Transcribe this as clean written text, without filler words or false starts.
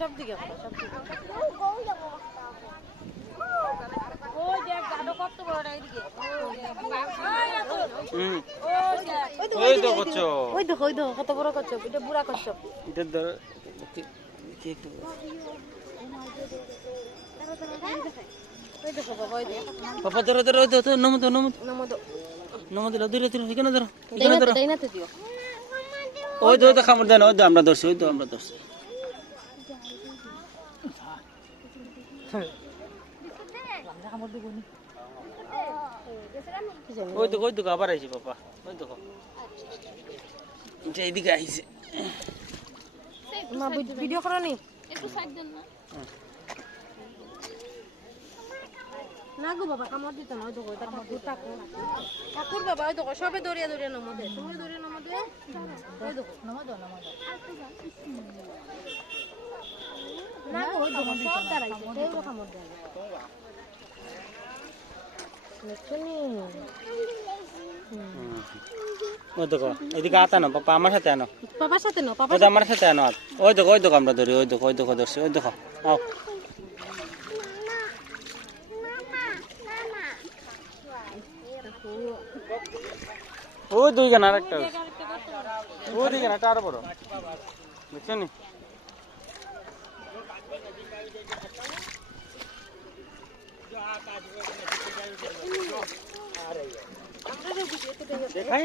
সব দিকে করো, সব দিকে। ওই দেখ গাড়ো কত বড়টা এইদিকে। ওই তো কচ্ছপ। ওই দেখো কত বড় কচ্ছপ, এটা বুড়া কচ্ছপ। এটা ধর কি ওই দেখো বাবা, ওই দেখো। পাপা ধরো ধরো ধরো নমো ধরো নমো নমো দাও। নমো ধরো ধরো ধরো এখানে ধরো এখানে ধরো ডাইনাতে দিও। ওই তো খামর দেন ওই তো আমরা ধরছি ওই তো আমরা ধরছি ওই তো আবার আইছে পাপা ওই তো এটা এইদিকে আইছে মা ভিডিও করো নি একটু সাইড দেন না। না গো বাবা, কামড় দিত না। ওই দেখো এটা ঠাকুর বাবা, ওই দেখো সবে দরিয়া দরিয়া নমো দে। তুমি দরিয়া নমো দে। ওই দেখো নমো দাও, নমো দাও। না গো, ওই দেখো সব দাঁড়াইছে, কেউ কামড় দেয় না। দেখছনি? ওই দেখো এদিকে আতা না পাপা আমার সাথে আনো বাবার সাথে নাও, বাবা ওই তো আমার সাথে আনো ওই দেখো আমরা ধরি ওই দেখো ধরছি ওই দেখো আও ওই দুই গান আরেকটা ওই দিকে না আরো বড় বুঝছো নি দেখাই